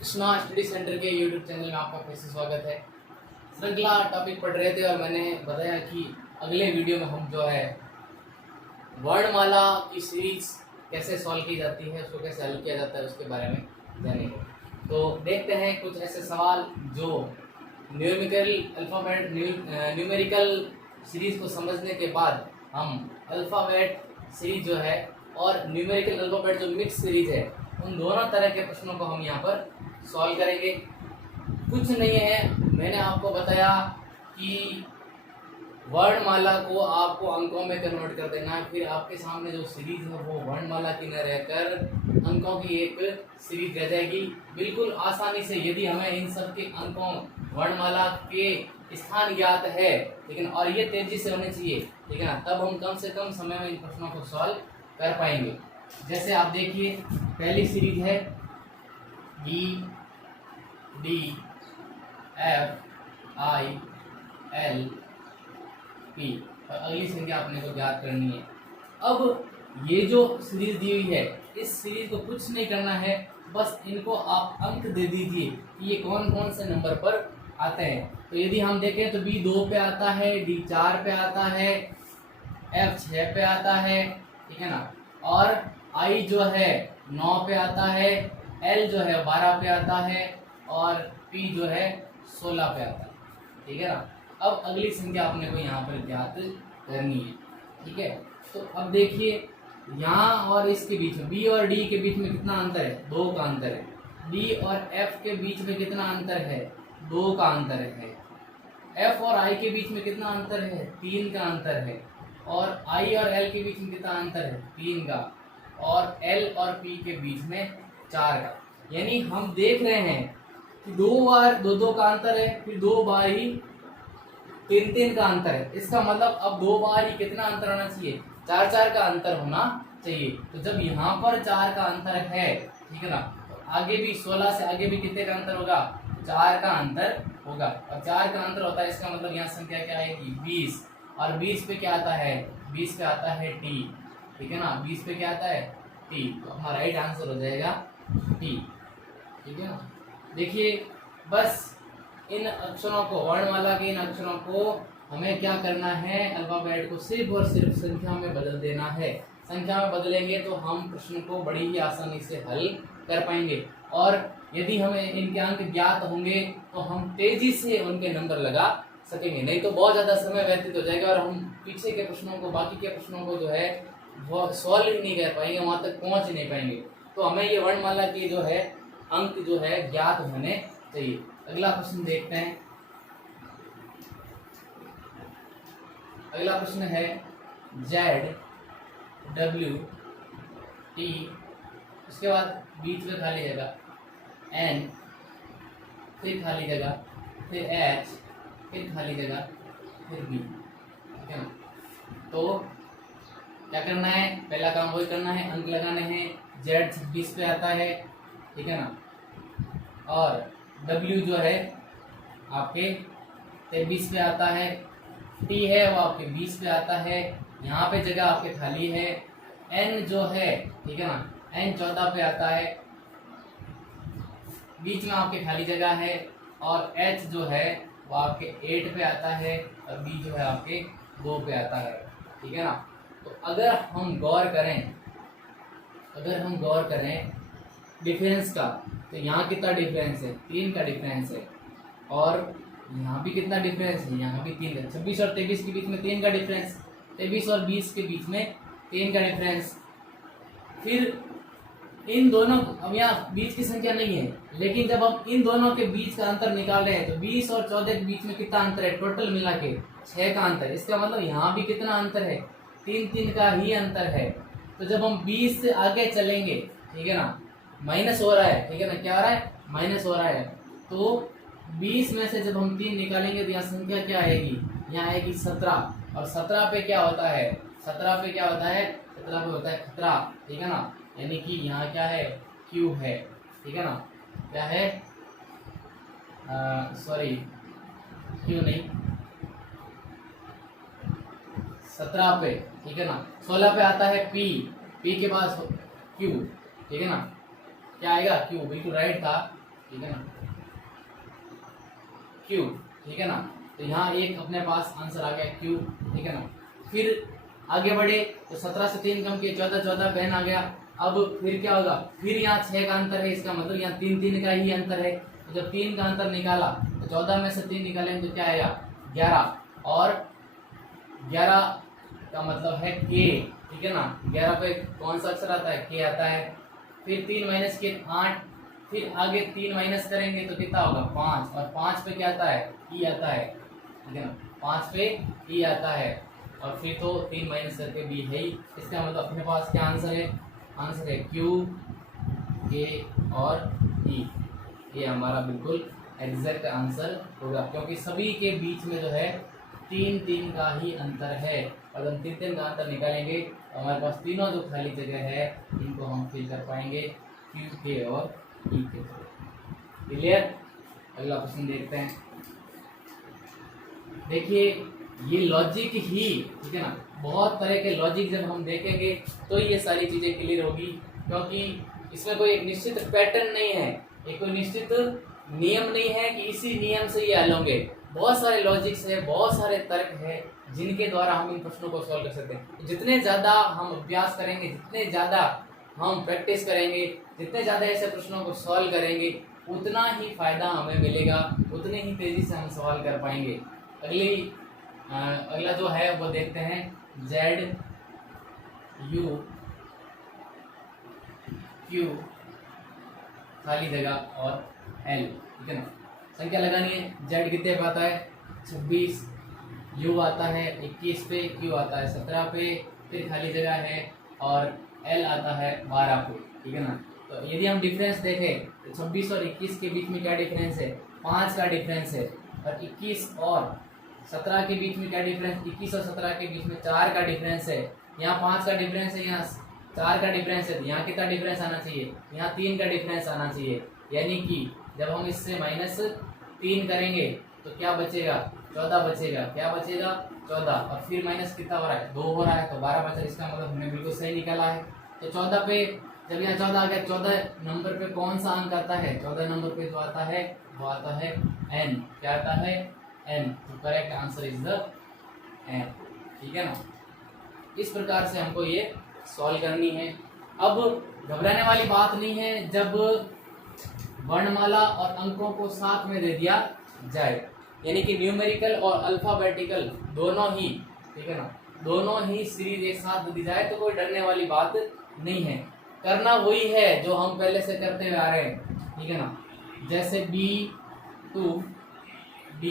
Krishna study centre के YouTube channel में आपका फिर से स्वागत है। श्रृंखला टॉपिक पढ़ रहे थे और मैंने बताया कि अगले वीडियो में हम जो है वर्णमाला की सीरीज कैसे सॉल्व की जाती है, उसको कैसे हल किया जाता है, उसके बारे में जानेंगे। तो देखते हैं कुछ ऐसे सवाल जो न्यूमेरिकल सीरीज को समझने के बाद हम अल्फ़ाबेट सीरीज जो है और न्यूमेरिकल अल्फ़ाबेट जो मिक्स सीरीज है, उन दोनों तरह के प्रश्नों को हम यहाँ पर सॉल्व करेंगे। कुछ नहीं है, मैंने आपको बताया कि वर्णमाला को आपको अंकों में कन्वर्ट कर देना है, फिर आपके सामने जो सीरीज है वो वर्णमाला की न रहकर अंकों की एक सीरीज रह जाएगी बिल्कुल आसानी से, यदि हमें इन सब के अंकों वर्णमाला के स्थान ज्ञात है, लेकिन और ये तेजी से होने चाहिए, ठीक है ना, तब हम कम से कम समय में इन प्रश्नों को सॉल्व कर पाएंगे। जैसे आप देखिए, पहली सीरीज है b d f i l p और अगली संख्या अपने को ज्ञात करनी है। अब ये जो सीरीज दी हुई है, इस सीरीज को कुछ नहीं करना है, बस इनको आप अंक दे दीजिए कि ये कौन कौन से नंबर पर आते हैं। तो यदि हम देखें तो बी 2 पे आता है, डी 4 पे आता है, एफ 6 पे आता है, ठीक है ना, और आई जो है 9 पे आता है, एल जो है 12 पे आता है और पी जो है 16 पे आता है, ठीक है ना। अब अगली संख्या अपने को यहाँ पर ज्ञात करनी है, ठीक है। तो अब देखिए, यहाँ और इसके बीच में बी और डी के बीच में कितना अंतर है? 2 का अंतर है। डी और एफ के बीच में कितना अंतर है? 2 का अंतर है। एफ और आई के बीच में कितना अंतर है? 3 का अंतर है। और आई और एल के बीच में कितना अंतर है? 3 का। और एल और पी के बीच में 4 का। यानी हम देख रहे हैं कि 2 बार 2 का अंतर है, फिर 2 बार ही 3 का अंतर है। इसका मतलब अब 2 बार ही कितना अंतर होना चाहिए? 4 का अंतर होना चाहिए। तो जब यहाँ पर 4 का अंतर है, ठीक है ना, तो आगे भी 16 से आगे भी कितने का अंतर होगा? 4 का अंतर होगा। और 4 का अंतर होता है, इसका मतलब यहाँ संख्या क्या आएगी? 20। और 20 पे क्या आता है? 20 पे आता है टी, ठीक है ना। 20 पे क्या आता है? टी। तो हमारा राइट आंसर हो जाएगा टी, ठीक है ना। देखिए, बस इन अक्षरों को, वर्णमाला के इन अक्षरों को हमें क्या करना है? अल्फाबेट को सिर्फ और सिर्फ संख्या में बदल देना है। संख्या में बदलेंगे तो हम प्रश्न को बड़ी ही आसानी से हल कर पाएंगे। और यदि हमें इनके अंक ज्ञात होंगे तो हम तेजी से उनके नंबर लगा सकेंगे, नहीं तो बहुत ज़्यादा समय व्यतीत हो जाएगा और हम पीछे के प्रश्नों को, बाकी के प्रश्नों को जो है वो सॉल्व ही नहीं कर पाएंगे, वहाँ तक पहुँच ही नहीं पाएंगे। तो हमें ये वर्णमाला के जो है अंक जो है ज्ञात होने चाहिए। अगला प्रश्न देखते हैं। अगला प्रश्न है जेड डब्ल्यू टी, उसके बाद बीच में खाली जगह, एन, फिर खाली जगह, फिर एच, फिर खाली जगह, फिर बी, ठीक है ना। तो क्या करना है? पहला काम वही करना है, अंक लगाने हैं। जेड 26 पे आता है, ठीक है ना, और डब्ल्यू जो है आपके 23 पे आता है, टी है वो आपके 20 पे आता है, यहाँ पे जगह आपके खाली है। एन जो है, ठीक है ना, एन 14 पे आता है, बीच में आपके खाली जगह है। और एच जो है वो आपके 8 पे आता है और बी जो है आपके 2 पे आता है, ठीक है ना। तो अगर हम गौर करें डिफरेंस का, तो यहाँ कितना डिफरेंस है? 3 का डिफरेंस है। और यहाँ भी कितना डिफरेंस है? यहाँ भी 3 है। 26 और 23 के बीच में 3 का डिफरेंस, 23 और 20 के बीच में 3 का डिफरेंस। फिर इन दोनों, अब यहाँ बीच की संख्या नहीं है, लेकिन जब हम इन दोनों के बीच का अंतर निकाल रहे हैं तो 20 और 14 के बीच में कितना अंतर है? टोटल मिला के 6 का अंतर। इसका मतलब यहाँ भी कितना अंतर है? 3 का ही अंतर है। तो जब हम 20 से आगे चलेंगे, ठीक है ना, माइनस हो रहा है, ठीक है ना, क्या हो रहा है? माइनस हो रहा है। तो 20 में से जब हम 3 निकालेंगे तो यहाँ संख्या क्या आएगी? यहाँ आएगी 17। और 17 पे क्या होता है? 17 पे क्या होता है? 17 पे होता है खतरा, ठीक है ना। यानी कि यहाँ क्या है? क्यू है, ठीक है ना। क्या है? सॉरी, क्यू नहीं, 17 पे, ठीक है ना। 16 पे आता है पी, पी के पास क्यू, ठीक है ना। क्या आएगा? क्यू, बिल्कुल राइट था। ठीक है ना, Q, ठीक है ना। तो यहाँ एक अपने पास आंसर आ गया Q, ठीक है ना। फिर आगे बढ़े तो 17 से 3 कम किए 14, 14 पेन आ गया। अब फिर क्या होगा, फिर यहाँ 6 का अंतर है, इसका मतलब यहाँ 3 3 का ही अंतर है। तो जब 3 का अंतर निकाला तो 14 में से 3 निकालेंगे तो क्या आएगा 11, और 11 का मतलब है K, ठीक है ना। 11 पे कौन सा अक्षर आता है, K आता है। फिर 3 माइनस के 8, फिर आगे 3 माइनस करेंगे तो कितना होगा 5, और 5 पे क्या आता है E आता है, ठीक है ना। 5 पे E आता है, और फिर तो 3 माइनस करके B है ही। इसका मतलब अपने पास क्या आंसर है, आंसर है Q, K और E। ये हमारा बिल्कुल एग्जैक्ट आंसर होगा, क्योंकि सभी के बीच में जो है 3 3 का ही अंतर है। और हम 3 3 का अंतर निकालेंगे तो हमारे पास तीनों जो खाली जगह है इनको हम फिल कर पाएंगे Q, K और E के थ्रू। क्लियर। अगला प्रश्न देखते हैं। देखिए ये लॉजिक ही, ठीक है ना, बहुत तरह के लॉजिक जब हम देखेंगे तो ये सारी चीजें क्लियर होगी, क्योंकि इसमें कोई एक निश्चित पैटर्न नहीं है, एक कोई निश्चित नियम नहीं है कि इसी नियम से ये हल होंगे। बहुत सारे लॉजिक्स है, बहुत सारे तर्क है जिनके द्वारा हम इन प्रश्नों को सॉल्व कर सकते हैं। जितने ज़्यादा हम अभ्यास करेंगे, जितने ज़्यादा हम प्रैक्टिस करेंगे, जितने ज़्यादा ऐसे प्रश्नों को सॉल्व करेंगे, उतना ही फायदा हमें मिलेगा, उतने ही तेजी से हम सवाल कर पाएंगे। अगला जो है वो देखते हैं, Z U Q खाली जगह और L, ठीक है ना। संख्या लगानी है। Z कितने पे आता है 26, U आता है 21 पे, Q आता है 17 पे, फिर खाली जगह है, और L आता है 12 पे, ठीक है ना। तो यदि हम डिफरेंस देखें तो 26 और 21 के बीच में क्या डिफरेंस है, 5 का डिफरेंस है। और 21 और 17 के बीच में क्या डिफरेंस, 21 और 17 के बीच में 4 का डिफरेंस है। यहाँ 5 का डिफरेंस है, यहाँ 4 का डिफरेंस है, यहाँ कितना डिफरेंस आना चाहिए, यहाँ 3 का डिफरेंस आना चाहिए। यानी कि जब हम इससे -3 करेंगे तो क्या बचेगा, 14 बचेगा। क्या बचेगा 14, और फिर माइनस कितना हो रहा है 2 हो रहा है, तो 12 बचा। इसका मतलब हमने बिल्कुल सही निकाला है। तो 14 पे जब यहाँ 14 आ गया, 14 नंबर पे कौन सा अंक आता है, 14 नंबर पे जो आता है वो आता है n। क्या आता है n। तो correct answer is the n, ठीक है ना। इस प्रकार से हमको ये सॉल्व करनी है। अब घबराने वाली बात नहीं है जब वर्णमाला और अंकों को साथ में दे दिया जाए, यानी कि न्यूमेरिकल और अल्फाबेटिकल दोनों ही, ठीक है ना, दोनों ही सीरीज एक साथ दी जाए तो कोई डरने वाली बात नहीं है। करना वही है जो हम पहले से करते हुए आ रहे हैं, ठीक है ना। जैसे B2 D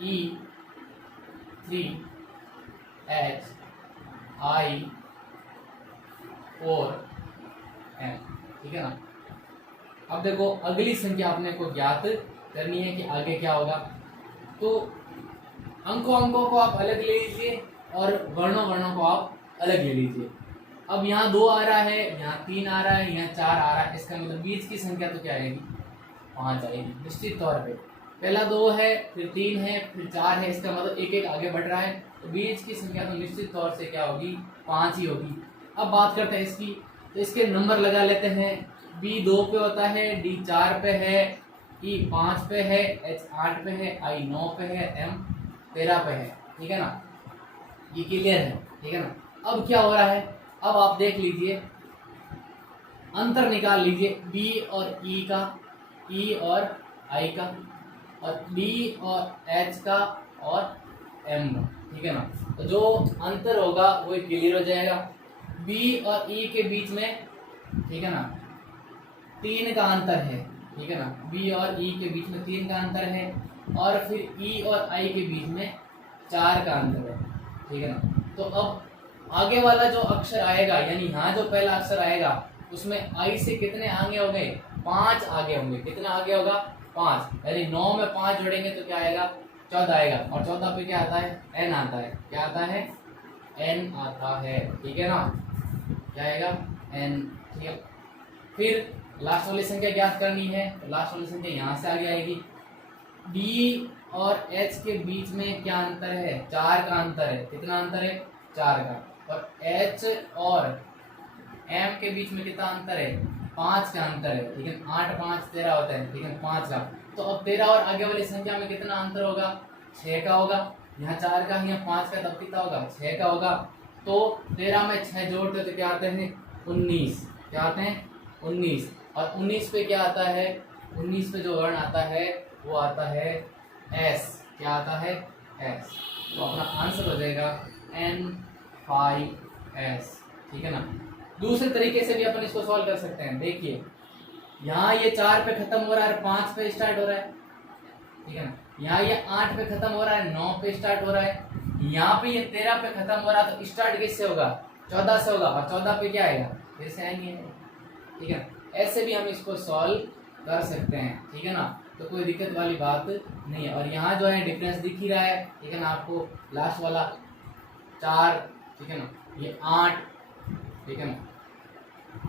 E3 H I4 M, ठीक है ना। अब देखो अगली संख्या अपने को ज्ञात करनी है कि आगे क्या होगा। तो अंकों को आप अलग ले लीजिए और वर्णों को आप अलग ले लीजिए। अब यहाँ 2 आ रहा है, यहाँ 3 आ रहा है, यहाँ 4 आ रहा है, इसका मतलब बीच की संख्या तो क्या आएगी 5 आएगी निश्चित तौर पे। पहला 2 है, फिर 3 है, फिर 4 है, इसका मतलब एक एक आगे बढ़ रहा है, तो बीच की संख्या तो निश्चित तौर से क्या होगी 5 ही होगी। अब बात करते हैं इसकी, तो इसके नंबर लगा लेते हैं। B 2 पे होता है, D 4 पे है, E 5 पे है, H 8 पे है, I 9 पे है, M 13 पे है, ठीक है ना। ये क्लियर है, ठीक है ना। अब क्या हो रहा है, अब आप देख लीजिए, अंतर निकाल लीजिए B और E का, E और I का, और B और H का और M का, ठीक है ना। तो जो अंतर होगा वो क्लियर हो जाएगा। B और E के बीच में, ठीक है ना, 3 का अंतर है, ठीक है ना। B और E के बीच में 3 का अंतर है, और फिर E और I के बीच में 4 का अंतर है, ठीक है ना। तो अब आगे वाला जो अक्षर आएगा, यानी यहाँ जो पहला अक्षर आएगा उसमें I से कितने आगे हो गए 5 आगे होंगे। कितना आगे होगा 5, यानी 9 में 5 जोड़ेंगे तो क्या आएगा 14 आएगा, और 14 पे क्या आता है N आता है। क्या आता है N आता है, ठीक है ना। क्या आएगा N, ठीक है। फिर लास्ट वाली संख्या ज्ञात करनी है, तो लास्ट वाली संख्या यहाँ से आगे आएगी। D और H के बीच में क्या अंतर है 4 का अंतर है। कितना अंतर है 4 का। और H और M के बीच में कितना अंतर है 5 का अंतर है, ठीक है। 8 5 13 होता है, ठीक है, 5 का। तो अब 13 और आगे वाली संख्या में कितना अंतर होगा? 6 का होगा। यहाँ 4 का, यहाँ 5 का, तब कितना होगा? 6 का होगा। तो 13 में 6 जोड़ते तो क्या आते हैं? 19। क्या आते हैं? 19। और 19 पे क्या आता है? 19 पे जो वर्ण आता है वो आता है S। क्या आता है? S। तो अपना आंसर हो जाएगा N5S, ठीक है ना। दूसरे तरीके से भी अपन इसको सॉल्व कर सकते हैं। देखिए यहाँ ये 4 पे खत्म हो रहा है, 5 पे स्टार्ट हो रहा है, ठीक है ना। यहाँ ये 8 पे खत्म हो रहा है, 9 पे स्टार्ट हो रहा है। यहाँ पे ये 13 पे खत्म हो रहा है, तो स्टार्ट किससे होगा? 14 से होगा। और 14 पे क्या आएगा? फिर से आएंगे, ठीक है। ऐसे भी हम इसको सॉल्व कर सकते हैं, ठीक है ना। तो कोई दिक्कत वाली बात नहीं है। और यहाँ जो है डिफरेंस दिख ही रहा है, ठीक है ना आपको। लास्ट वाला 4, ठीक है ना, ये 8, ठीक है ना,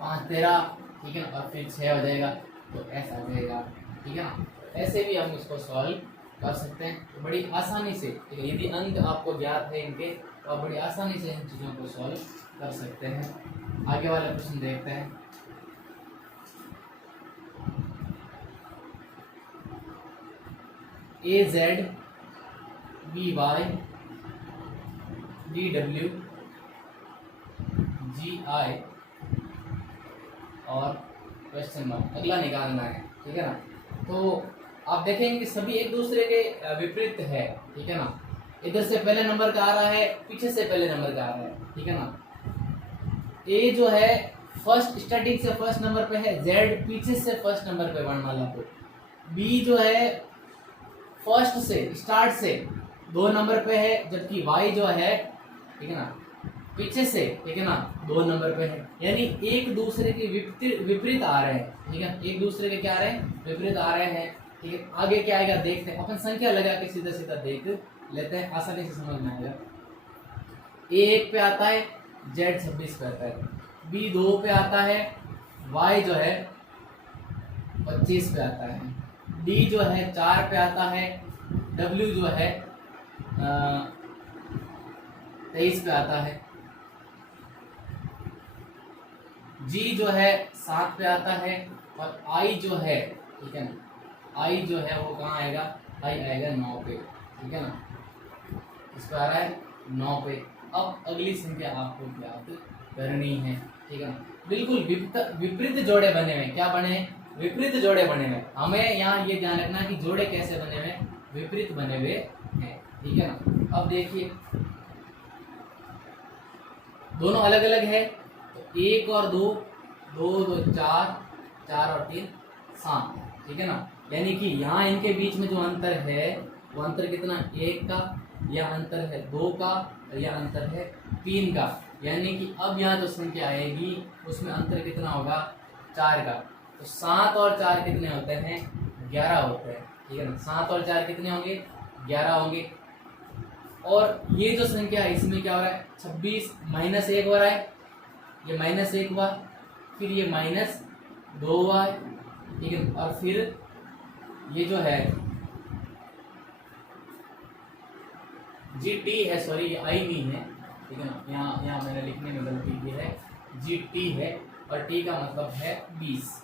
5 13, ठीक है ना, और फिर 6 हो जाएगा, तो ऐसा आ जाएगा, ठीक है ना। ऐसे भी हम इसको सॉल्व कर सकते हैं, तो बड़ी आसानी से, ठीक है। यदि अंक आपको ज्ञात है इनके, तो आप बड़ी आसानी से इन चीज़ों को सॉल्व कर सकते हैं। आगे वाला प्रश्न देखते हैं। AZ BY DW GI और क्वेश्चन मार्क अगला निकालना है, ठीक है ना। तो आप देखेंगे कि सभी एक दूसरे के विपरीत है, ठीक है ना। इधर से पहले नंबर का आ रहा है, पीछे से पहले नंबर का आ रहा है, ठीक है ना। ए जो है फर्स्ट स्टार्टिंग से फर्स्ट नंबर पे है, जेड पीछे से फर्स्ट नंबर पे वर्णमाला पे, बी जो है फर्स्ट से स्टार्ट से 2 नंबर पे है, जबकि वाई जो है, ठीक है ना, पीछे से, ठीक है ना, 2 नंबर पे है। यानी एक दूसरे के विपरीत आ रहे हैं, ठीक है। एक दूसरे के क्या आ रहे हैं? विपरीत आ रहे हैं, ठीक है। आगे क्या आएगा देखते हैं। अपन संख्या लगा के सीधा सीधा देख लेते हैं, आसानी से समझ में आएगा। ए 1 पे आता है, जेड 26 पे आता है, बी 2 पे आता है, वाई जो है 25 पे आता है, डी जो है 4 पे आता है, डब्ल्यू जो है 23 पे आता है, जी जो है 7 पे आता है, और आई जो है, ठीक है ना, आई जो है वो कहाँ आएगा? आई आएगा 9 पे, ठीक है ना। इस पे आ रहा है 9 पे। अब अगली संख्या आपको ज्ञात करनी है, ठीक है ना। बिल्कुल विपरीत जोड़े बने हुए। क्या बने हैं? विपरीत जोड़े बने हुए। हमें यहाँ ये ध्यान रखना कि जोड़े कैसे बने हुए? विपरीत बने हुए हैं, ठीक है ना। अब देखिए दोनों अलग अलग है, तो 1 और 2, 2 2 4, 4 और 3 7, ठीक है ना। यानी कि यहाँ इनके बीच में जो अंतर है वो अंतर कितना? 1 का, यह अंतर है 2 का, और यह अंतर है 3 का। यानी कि अब यहाँ जो संख्या आएगी उसमें अंतर कितना होगा? 4 का। तो 7 और 4 कितने होते हैं? 11 होते हैं, ठीक है ना। 7 और 4 कितने होंगे? 11 होंगे। और ये जो संख्या है इसमें क्या हो रहा है? 26 -1 हो रहा है, ये -1 हुआ, फिर ये -2 हुआ है, ठीक है। और फिर ये जो है GT है, सॉरी ये आई नहीं है, ठीक है ना। यहाँ मैंने लिखने में गलती की है, GT है, और T का मतलब है 20,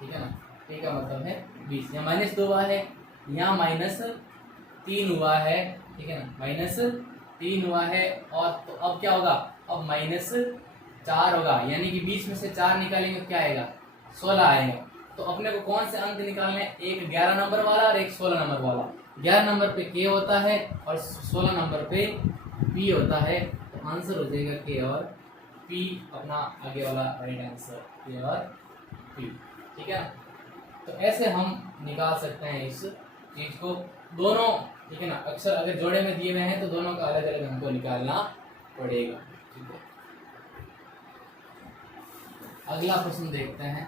ठीक है ना। T का मतलब है 20। यहाँ -2 हुआ है, यहाँ -3 हुआ है, ठीक है ना, -3 हुआ है। और तो अब क्या होगा? अब -4 होगा, यानी कि 20 में से 4 निकालेंगे क्या आएगा? 16 आएगा। तो अपने को कौन से अंक निकालने हैं? एक 11 नंबर वाला और एक 16 नंबर वाला। 11 नंबर पे K होता है और 16 नंबर पे P होता है। तो आंसर हो जाएगा K और P, अपना आगे वाला राइट आंसर K और P, ठीक है। तो ऐसे हम निकाल सकते हैं इस चीज को, दोनों, ठीक है ना। अक्सर अगर जोड़े में दिए हुए हैं तो दोनों का अलग अलग हमको निकालना पड़ेगा, ठीक है। अगला प्रश्न देखते हैं।